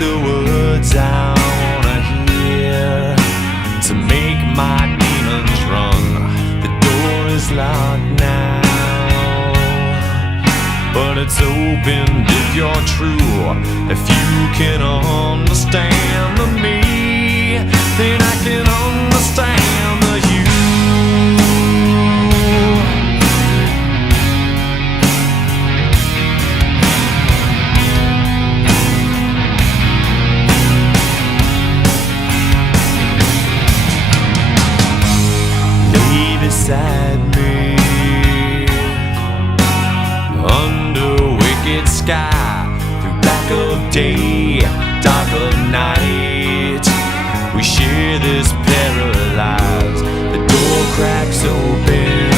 the words I wanna hear to make my demons run. The door is locked now, but it's open if you're true. If you can understand the me, then I can understand the you. Lay beside me under wicked sky, through black of day, dark of night. We share this paralyzed. The door cracks open,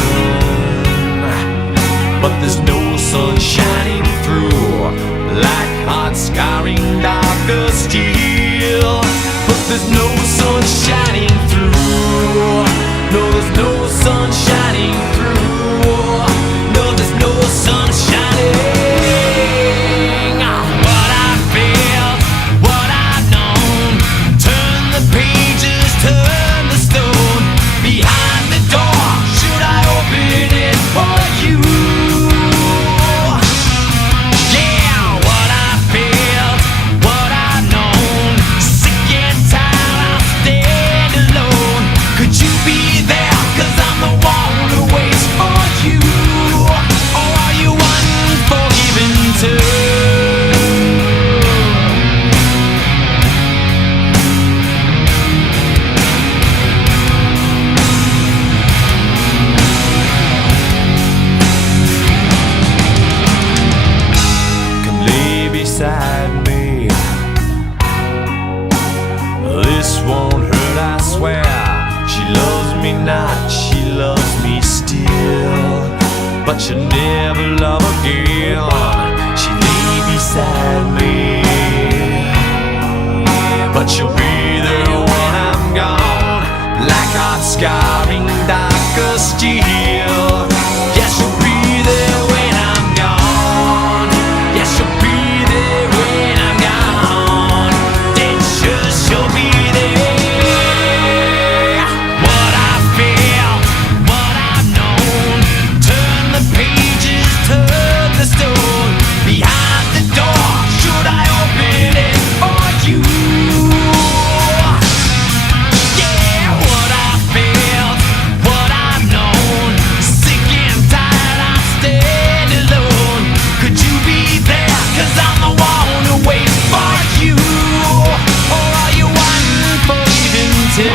but there's no sun shining through, like hot scarring dark of steel. But there's no sun shining through. No, there's no sun shining through. No, there's no sun shining. What I felt, what I've known. Turn the pages, turn the stone. Behind the door, should I open it for you? Yeah, what I felt, what I've known. Sick and tired, I'll stand alone. Could you be there? 'Cause I'm the one who waits for you. Or are you unforgiven too? Come lay beside me. This won't hurt, I swear. She loves me not, she loves me still, but she'll never love again. She lay beside me, but she'll be there when I'm gone, like hot scarring dark of steel. Yeah, she'll be there when I'm gone. Yeah, she'll be there when I'm gone. Then she'll be there. What I feel, what I've known. Turn the pages, turn the stone. Behind the door, should I open it for you? Yeah, what I felt, what I've known. Sick and tired, I stand alone. Could you be there? 'Cause I'm the one who waits for you. Or are you unforgiven too?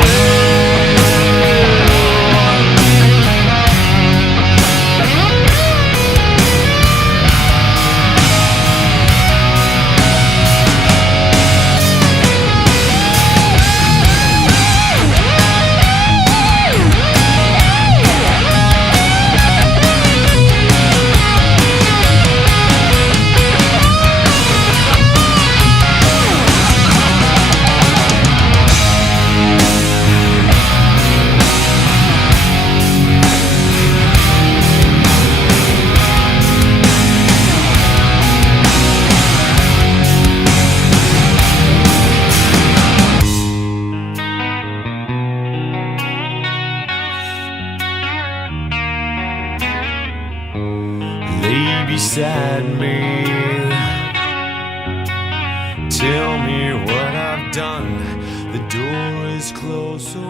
Lay beside me. Tell me what I've done. The door is closed, so